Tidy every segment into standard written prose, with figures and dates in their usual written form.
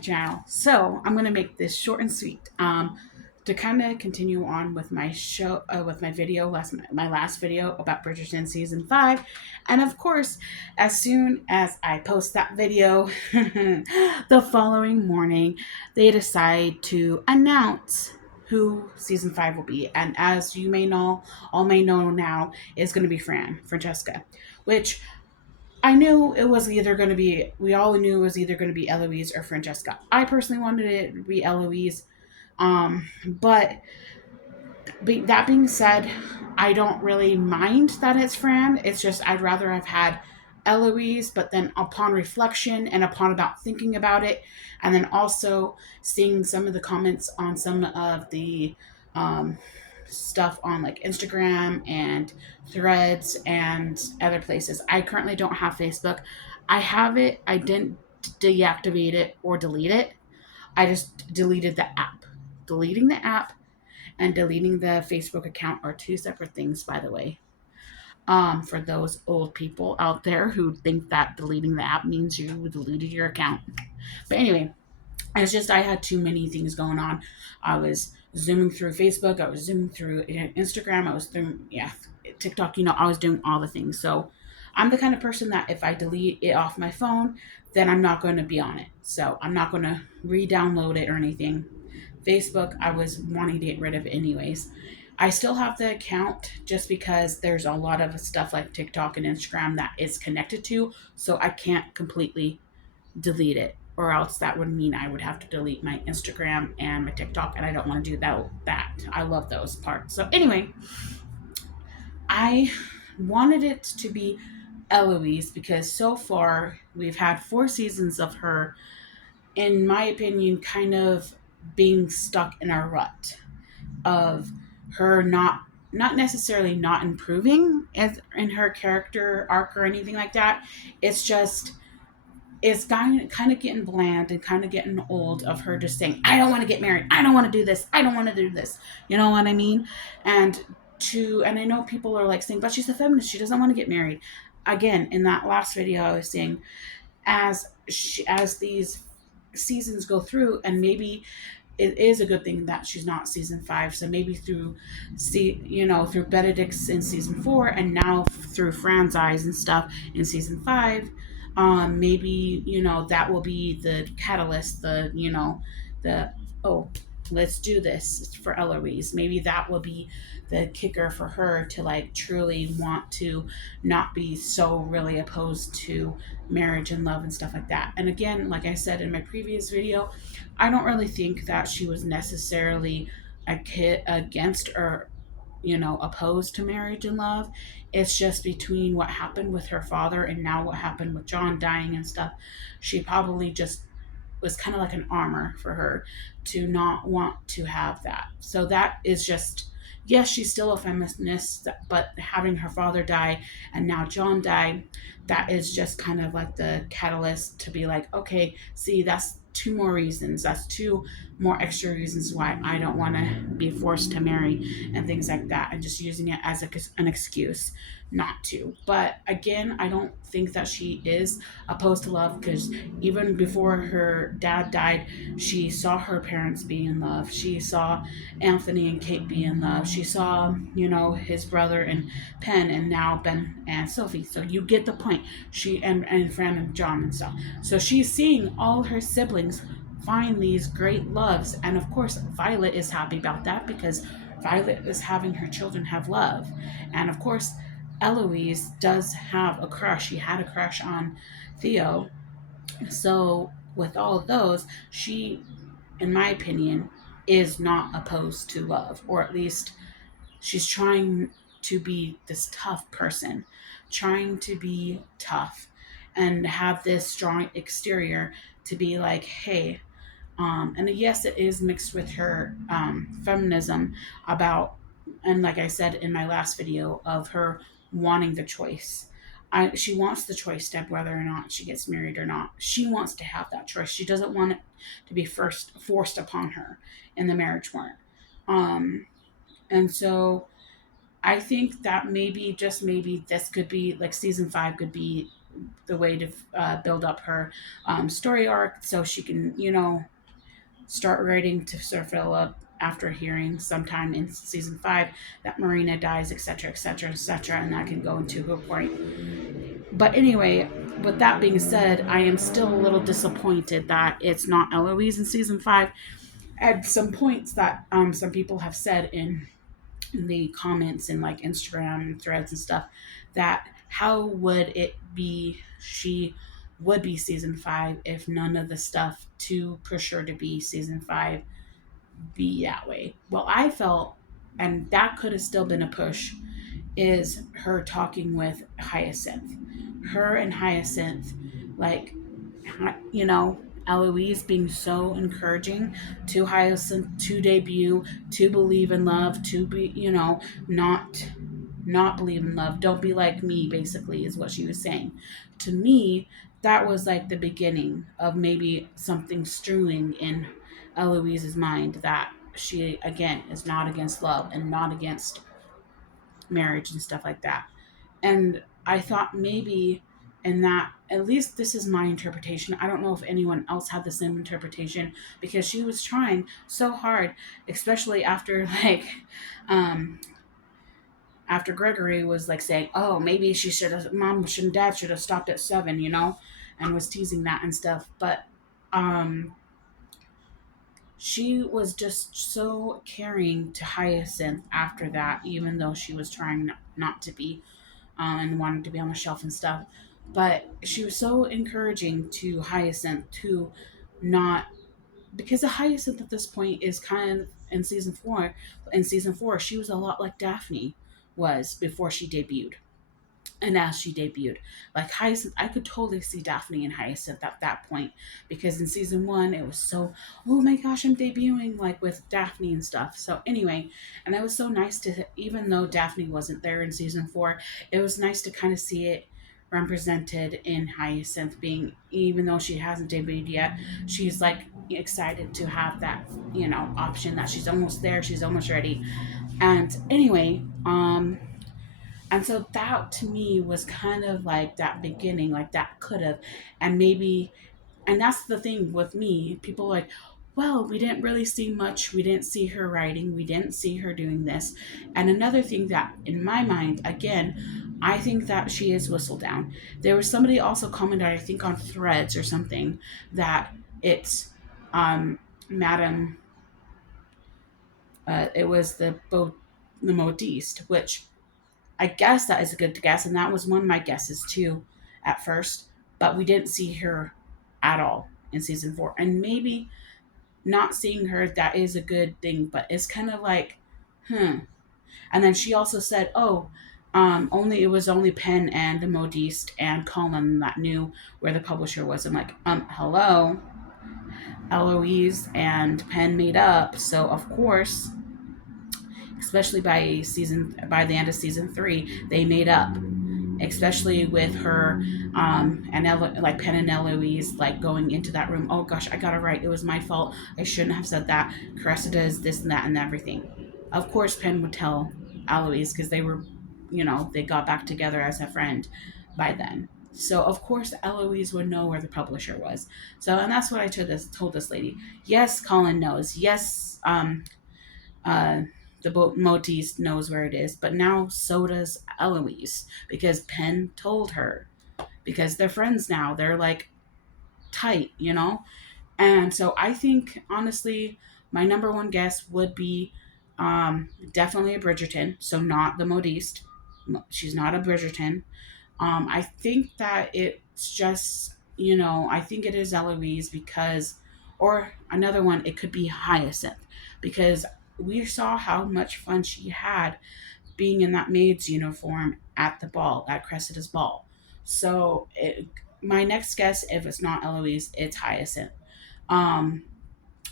channel. So I'm gonna make this short and sweet. To kind of continue on with my show, with my video, my last video about Bridgerton season 5, and of course, as soon as I post that video, the following morning, they decide to announce who season 5 will be, and as you may know, all may know now, is going to be Francesca, which I knew it was either going to be, we all knew it was either going to be Eloise or Francesca. I personally wanted it to be Eloise. But that being said, I don't really mind that it's Fran. It's just I'd rather have had Eloise, but then upon reflection and upon about thinking about it, and then also seeing some of the comments on some of the um, stuff on like Instagram and threads and other places. I currently don't have Facebook. I have it. I didn't deactivate it or delete it. I just deleted the app. Deleting the app and deleting the Facebook account are two separate things, by the way. For those old people out there who think that deleting the app means you deleted your account. But anyway, it's just I had too many things going on. I was zooming through Facebook, I was zooming through Instagram, I was through TikTok. I was doing all the things. So I'm the kind of person that if I delete it off my phone, then I'm not going to be on it. So I'm not going to re-download it or anything. Facebook, I was wanting to get rid of anyways. I still have the account just because there's a lot of stuff like TikTok and Instagram that is connected to, so I can't completely delete it, or else that would mean I would have to delete my Instagram and my TikTok, and I don't want to do that. I love those parts. So anyway, I wanted it to be Eloise because so far we've had 4 seasons of her, in my opinion, kind of being stuck in a rut of her not necessarily not improving in her character arc or anything like that. It's just it's kind of getting bland and kind of getting old of her just saying, I don't want to get married, I don't want to do this, I don't want to do this. You know what I mean? And I know people are like saying, but she's a feminist, she doesn't want to get married. Again, in that last video I was saying, as these seasons go through, and maybe it is a good thing that she's not season 5. So maybe through Benedict's in season 4, and now through Fran's eyes and stuff in season 5, maybe that will be the catalyst. The oh, let's do this for Eloise. Maybe that will be the kicker for her to like truly want to not be so really opposed to marriage and love and stuff like that. And again, like I said in my previous video, I don't really think that she was necessarily a kid against or opposed to marriage and love. It's just between what happened with her father and now what happened with John dying and stuff. She probably just was kind of like an armor for her to not want to have that. So that is just, yes, she's still a feminist, but having her father die and now John die, that is just kind of like the catalyst to be like, okay, see, that's two more reasons. That's two more extra reasons why I don't want to be forced to marry and things like that. And just using it as an excuse not to. But again, I don't think that she is opposed to love, because even before her dad died, she saw her parents be in love. She saw Anthony and Kate be in love. She saw, his brother and Penn, and now Ben and Sophie. So you get the point. She and Fran and John and stuff. So she's seeing all her siblings find these great loves. And of course, Violet is happy about that because Violet is having her children have love. And of course, Eloise does have a crush. She had a crush on Theo. So with all of those, she, in my opinion, is not opposed to love, or at least she's trying to be this tough person, trying to be tough and have this strong exterior to be like, hey, and yes, it is mixed with her feminism about, and like I said in my last video, of her wanting the choice. She wants the choice to whether or not she gets married or not. She wants to have that choice. She doesn't want it to be first forced upon her in the marriage warrant. And so I think that maybe, just maybe, this could be like season 5 could be the way to build up her story arc so she can, start writing to sort of fill up after hearing sometime in season 5 that Marina dies, etc., etc., etc., and that can go into her point. But anyway, with that being said, I am still a little disappointed that it's not Eloise in season 5. At some points that some people have said in the comments in like Instagram and threads and stuff, that how would it be she would be season 5 if none of the stuff to push her to be season 5 be that way. Well, I felt, and that could have still been a push, is her talking with Hyacinth. Her and Hyacinth, like, Eloise being so encouraging to Hyacinth to debut, to believe in love, to be, not believe in love. Don't be like me, basically, is what she was saying. To me, that was like the beginning of maybe something stewing in Eloise's mind, that she, again, is not against love and not against marriage and stuff like that. And I thought maybe in that, at least this is my interpretation. I don't know if anyone else had the same interpretation, because she was trying so hard, especially after um after Gregory was like saying, "Oh, maybe she should have, mom and dad should have stopped at 7," and was teasing that and stuff. But um she was just so caring to Hyacinth after that, even though she was trying not to be, and wanted to be on the shelf and stuff. But she was so encouraging to Hyacinth to not, because the Hyacinth at this point is kind of in season 4. In season 4, she was a lot like Daphne was before she debuted. And as she debuted, like Hyacinth, I could totally see Daphne and Hyacinth at that point, because in season 1 it was so, oh my gosh, I'm debuting, like with Daphne and stuff. So anyway, and that was so nice to, even though Daphne wasn't there in season 4, it was nice to kind of see it represented in Hyacinth being, even though she hasn't debuted yet, she's like excited to have that, option, that she's almost there, she's almost ready. And anyway, and so that to me was kind of like that beginning, like that could have, and maybe, and that's the thing with me. People are like, well, we didn't really see much. We didn't see her writing. We didn't see her doing this. And another thing that, in my mind, again, I think that she is Whistledown. There was somebody also commented, I think on Threads or something, that it's Madam. It was the modiste, which I guess that is a good guess, and that was one of my guesses too at first. But we didn't see her at all in season 4, and maybe not seeing her, that is a good thing. But it's kind of like, hmm. And then she also said, "Oh, only it was only Penn and the modiste and Colin that knew where the publisher was." I'm like, hello, Eloise and Penn made up, so of course, especially by the end of season 3, they made up, especially with her and like Penn and Eloise like going into that room. Oh gosh, I got it right, it was my fault, I shouldn't have said that, Cressida is this and that and everything. Of course Penn would tell Eloise, because they were, they got back together as a friend by then. So of course Eloise would know where the publisher was. So, and that's what I told this lady. Yes, Colin knows. Yes, uh, the Motis knows where it is, but now so does Eloise, because Penn told her, because they're friends now. They're like tight. And so I think, honestly, my number one guess would be definitely a Bridgerton, so not the modiste. She's not a Bridgerton. I think that it's just, I think it is Eloise, because, or another one, it could be Hyacinth, because we saw how much fun she had being in that maid's uniform at the ball, at Cressida's ball. So my next guess, if it's not Eloise, it's Hyacinth. Um,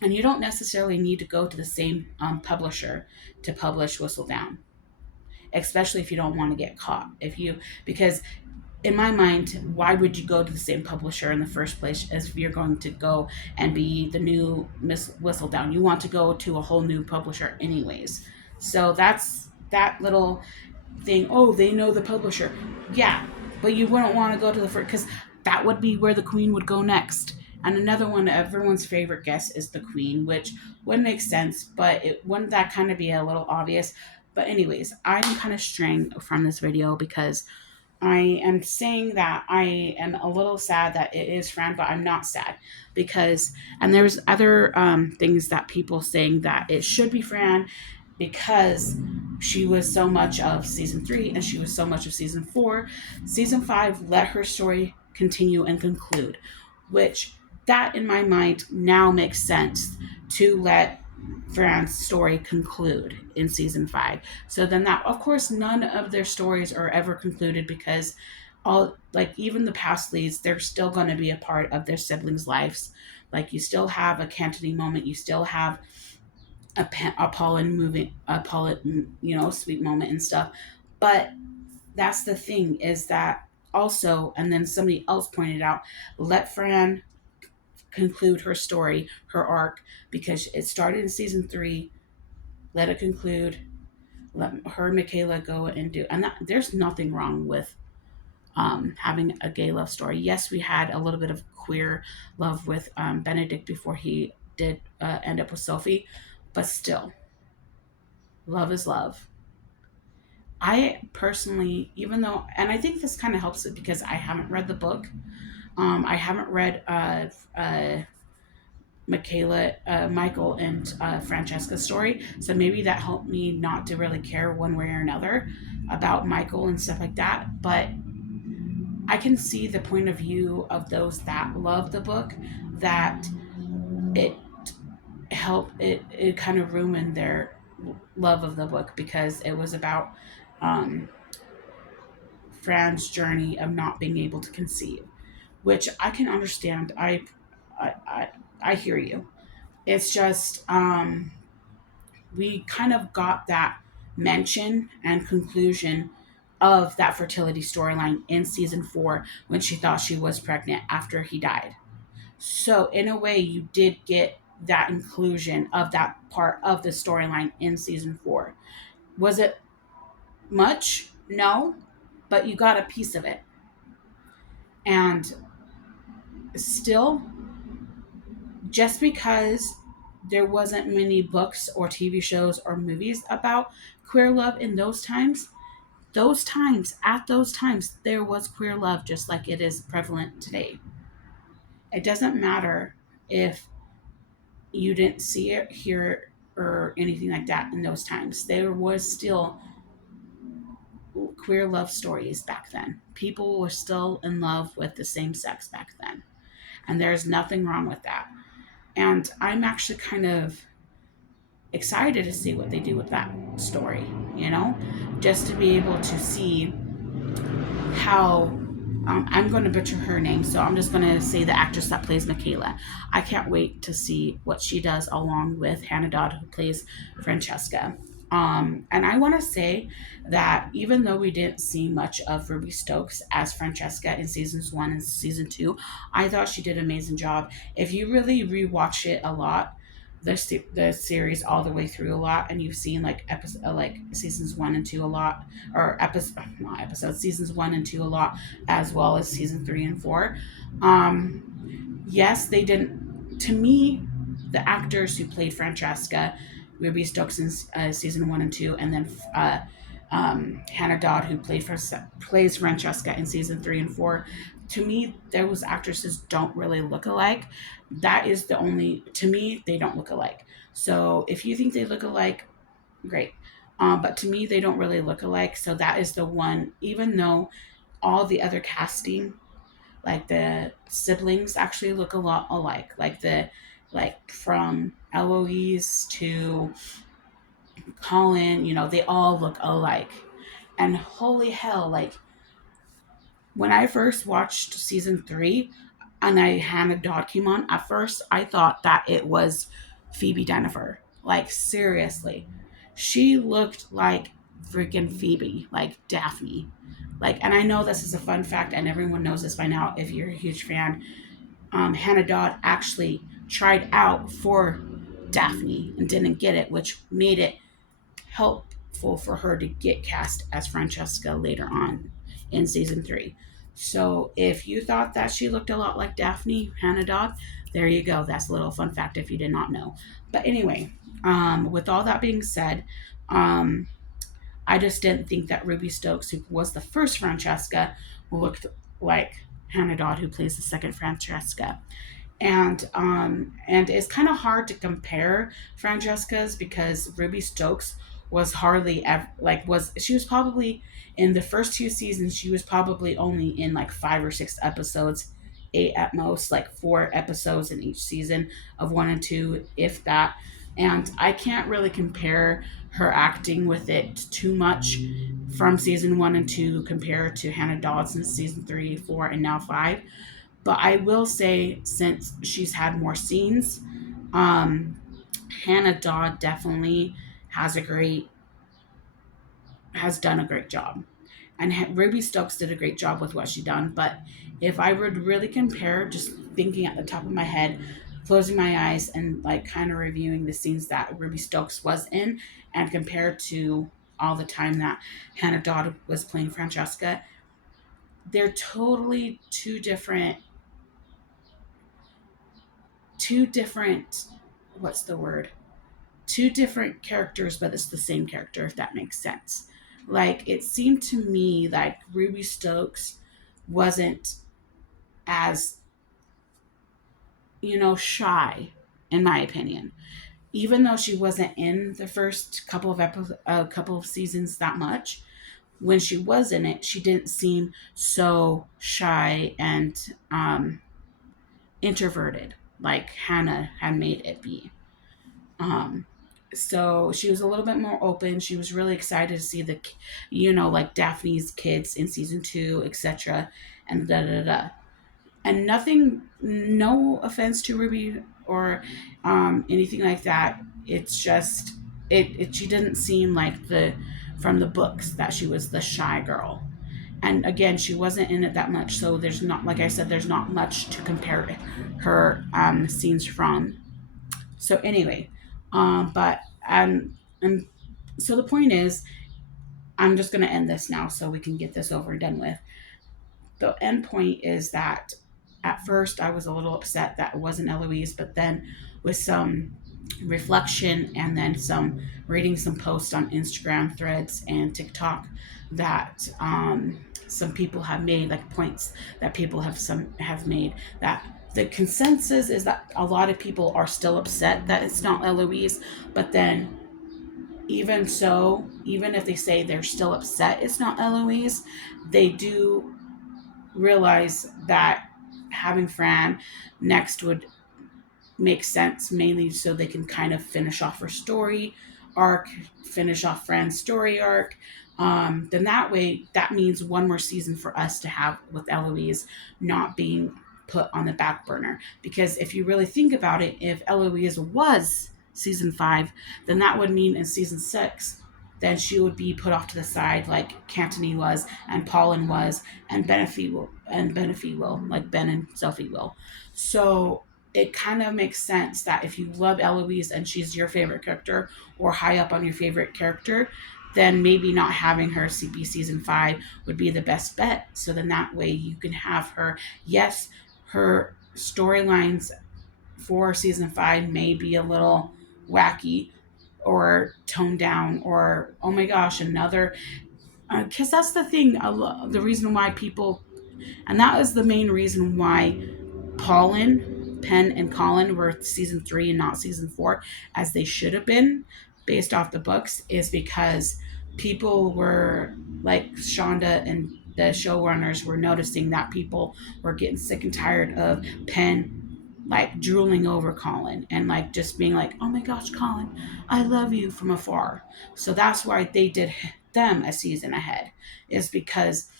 and you don't necessarily need to go to the same publisher to publish Whistledown, especially if you don't want to get caught. Because in my mind, why would you go to the same publisher in the first place as if you're going to go and be the new Miss Whistledown? You want to go to a whole new publisher anyways. So that's that little thing. Oh, they know the publisher. Yeah, but you wouldn't want to go to the first, because that would be where the queen would go next. And another one, everyone's favorite guest is the queen, which would make sense, but it wouldn't that kind of be a little obvious? But anyways, I'm kind of straying from this video because I am saying that I am a little sad that it is Fran, but I'm not sad because, and there's other things that people saying that it should be Fran because she was so much of season 3 and she was so much of season 4. Season 5 let her story continue and conclude, which that in my mind now makes sense to let Fran's story conclude in season 5. So then that, of course, none of their stories are ever concluded because all, like, even the past leads, they're still going to be a part of their siblings' lives. Like, you still have a Cantony moment, you still have a Pollen moving, a Pollen, sweet moment and stuff. But that's the thing is that also, and then somebody else pointed out, let Fran conclude her story, her arc, because it started in season 3. Let it conclude. Let her and Michaela go and do. And there's nothing wrong with having a gay love story. Yes, we had a little bit of queer love with Benedict before he did end up with Sophie, but still, love is love. I personally, even though, and I think this kind of helps it because I haven't read the book. I haven't read Michael and Francesca's story. So maybe that helped me not to really care one way or another about Michael and stuff like that. But I can see the point of view of those that love the book, that it it kind of ruined their love of the book because it was about um, Fran's journey of not being able to conceive, which I can understand. I, I, I hear you. It's just we kind of got that mention and conclusion of that fertility storyline in season 4 when she thought she was pregnant after he died. So in a way, you did get that inclusion of that part of the storyline in season 4. Was it much? No, but you got a piece of it. And still, just because there wasn't many books or TV shows or movies about queer love in those times, there was queer love just like it is prevalent today. It doesn't matter if you didn't see it, hear it, or anything like that in those times. There was still queer love stories back then. People were still in love with the same sex back then. And there's nothing wrong with that. And I'm actually kind of excited to see what they do with that story, just to be able to see how I'm going to butcher her name, so I'm just going to say the actress that plays Michaela. I can't wait to see what she does along with Hannah Dodd, who plays Francesca. And I want to say that even though we didn't see much of Ruby Stokes as Francesca in seasons 1 and season 2, I thought she did an amazing job. If you really rewatch it a lot, the series all the way through a lot, and you've seen like seasons 1 and 2 a lot, or not episodes, seasons 1 and 2 a lot, as well as season 3 and 4. Yes, they didn't. To me, the actors who played Francesca, Ruby Stokes in season 1 and 2, and then Hannah Dodd, who plays Francesca in season 3 and 4. To me, those actresses don't really look alike. That is the only, to me, they don't look alike. So if you think they look alike, great. But to me, they don't really look alike. So that is the one, even though all the other casting, like the siblings actually look a lot alike. Like from Eloise to Colin, they all look alike. And holy hell, like when I first watched season 3 and Hannah Dodd came on, at first I thought that it was Phoebe Dynevor. Like seriously. She looked like freaking Phoebe, like Daphne. Like, and I know this is a fun fact and everyone knows this by now if you're a huge fan. Hannah Dodd actually tried out for Daphne and didn't get it, which made it helpful for her to get cast as Francesca later on in season 3. So if you thought that she looked a lot like Daphne, Hannah Dodd, there you go. That's a little fun fact if you did not know. But anyway, with all that being said, um, I just didn't think that Ruby Stokes, who was the first Francesca, looked like Hannah Dodd, who plays the second Francesca. And it's kind of hard to compare Francesca's because Ruby Stokes was hardly ever like was she was probably in the first two seasons she was probably only in like 5 or 6 episodes, eight at most, like 4 episodes in each season of one and two, if that. And I can't really compare her acting with it too much from season one and two compared to Hannah Dodson season three, four, and now five. But I will say, since she's had more scenes, um, Hannah Dodd definitely has a great has done a great job, and Ruby Stokes did a great job with what she done. But if I would really compare, just thinking at the top of my head, closing my eyes, and like kind of reviewing the scenes that Ruby Stokes was in, and compared to all the time that Hannah Dodd was playing Francesca, they're totally two different what's the word two different characters, but it's the same character, if that makes sense. Like, it seemed to me like Ruby Stokes wasn't as, shy, in my opinion. Even though she wasn't in the first couple of seasons that much, when she was in it, she didn't seem so shy and introverted like Hannah had made it be. Um, so she was a little bit more open. She was really excited to see like Daphne's kids in season two, etc. And da da da. And nothing, no offense to Ruby or anything like that. It's just she didn't seem like from the books that she was the shy girl. And again, she wasn't in it that much, so there's not, like I said, there's not much to compare her scenes from. So anyway, but and so the point is, I'm just gonna end this now so we can get this over and done with. The end point is that at first I was a little upset that it wasn't Eloise, but then with some reflection and then some reading some posts on Instagram threads and TikTok that some people have made, like points that people have made, that the consensus is that a lot of people are still upset that it's not Eloise, but then even so, even if they say they're still upset it's not Eloise, they do realize that having Fran next would make sense, mainly so they can kind of finish off her story arc, finish off Fran's story arc. Then that way, that means one more season for us to have with Eloise not being put on the back burner. Because if you really think about it, if Eloise was season five, then that would mean in season six, then she would be put off to the side like Cantony was, and Paulin was, and Benefi will, like Ben and Sophie will. So it kind of makes sense that if you love Eloise and she's your favorite character or high up on your favorite character, then maybe not having her CP season five would be the best bet. So then that way you can have her. Yes, her storylines for season five may be a little wacky or toned down, or oh my gosh, another. Because that's the thing, the reason why people, and that is the main reason why Paulin, Penn, and Colin were season three and not season four, as they should have been based off the books, is because people were like Shonda and the showrunners were noticing that people were getting sick and tired of Penn like drooling over Colin and like just being like, oh my gosh, Colin, I love you from afar. So that's why they did them a season ahead, is because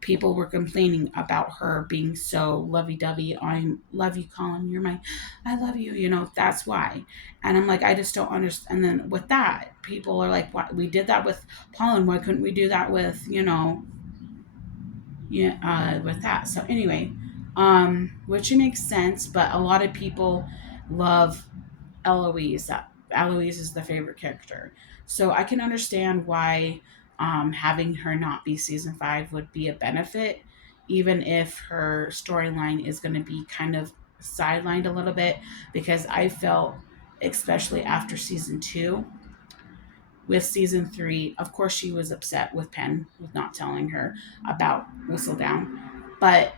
people were complaining about her being so lovey-dovey. I love you, Colin, you're my, I love you, that's why. And I'm like, I just don't understand. And then with that, people are like, what, we did that with Colin, why couldn't we do that with, yeah, with that. So anyway, which makes sense, but a lot of people love Eloise. That Eloise is the favorite character, so I can understand why having her not be season five would be a benefit. even if her storyline is going to be kind of sidelined a little bit, because I felt, especially after season 2, with season 3, of course, she was upset with Penn with not telling her about Whistledown. But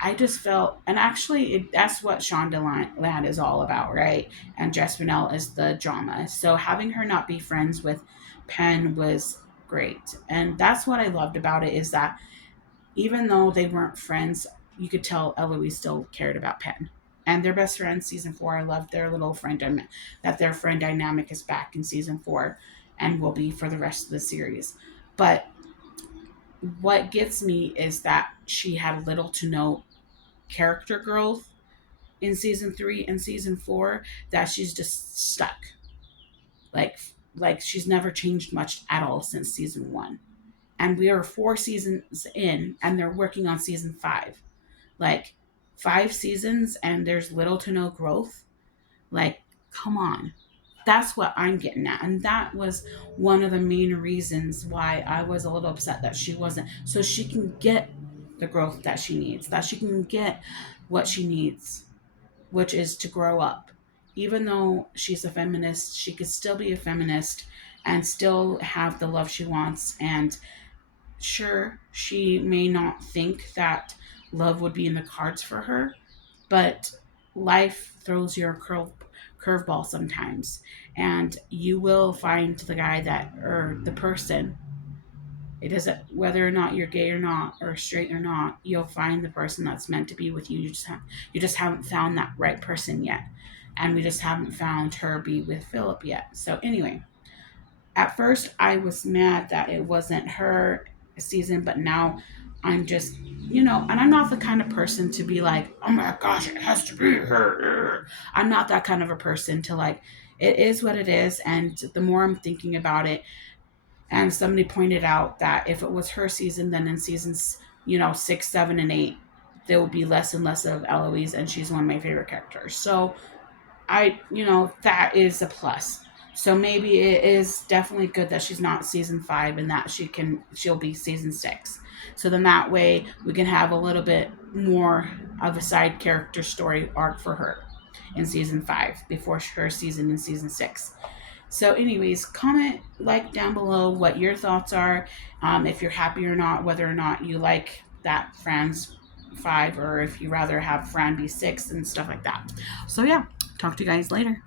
I just felt, and actually, that's what Shondaland is all about, right? And Jess Rennell is the drama. So having her not be friends with Penn was great. And that's what I loved about it, is that even though they weren't friends, you could tell Eloise still cared about Penn. And they're best friends season 4. I love their little that their friend dynamic is back in season 4 and will be for the rest of the series. But what gets me is that she had little to no character growth in season 3 and season 4, that she's just stuck. Like like she's never changed much at all since season 1. And we are 4 seasons in and they're working on season 5. Like 5 seasons and there's little to no growth. Like, come on. That's what I'm getting at. And that was one of the main reasons why I was a little upset that she wasn't. So she can get the growth that she needs, that she can get what she needs, which is to grow up. Even though she's a feminist, she could still be a feminist and still have the love she wants. And sure, she may not think that love would be in the cards for her, but life throws you a curveball sometimes, and you will find the guy that, or the person. It doesn't, whether or not you're gay or not, or straight or not, you'll find the person that's meant to be with you. You just haven't found that right person yet, and we just haven't found her be with Philip yet. So anyway, at first I was mad that it wasn't her season, but now I'm just, and I'm not the kind of person to be like, oh my gosh, it has to be her. I'm not that kind of a person to like, it is what it is. And the more I'm thinking about it, and somebody pointed out that if it was her season, then in seasons, 6, 7, and 8, there will be less and less of Eloise, and she's one of my favorite characters. So that is a plus. So maybe it is definitely good that she's not season 5 and that she'll be season 6. So then that way we can have a little bit more of a side character story arc for her in season 5 before her season in season 6. So anyways, comment, like down below what your thoughts are, if you're happy or not, whether or not you like that Fran's 5, or if you rather have Fran be 6 and stuff like that. So yeah, talk to you guys later.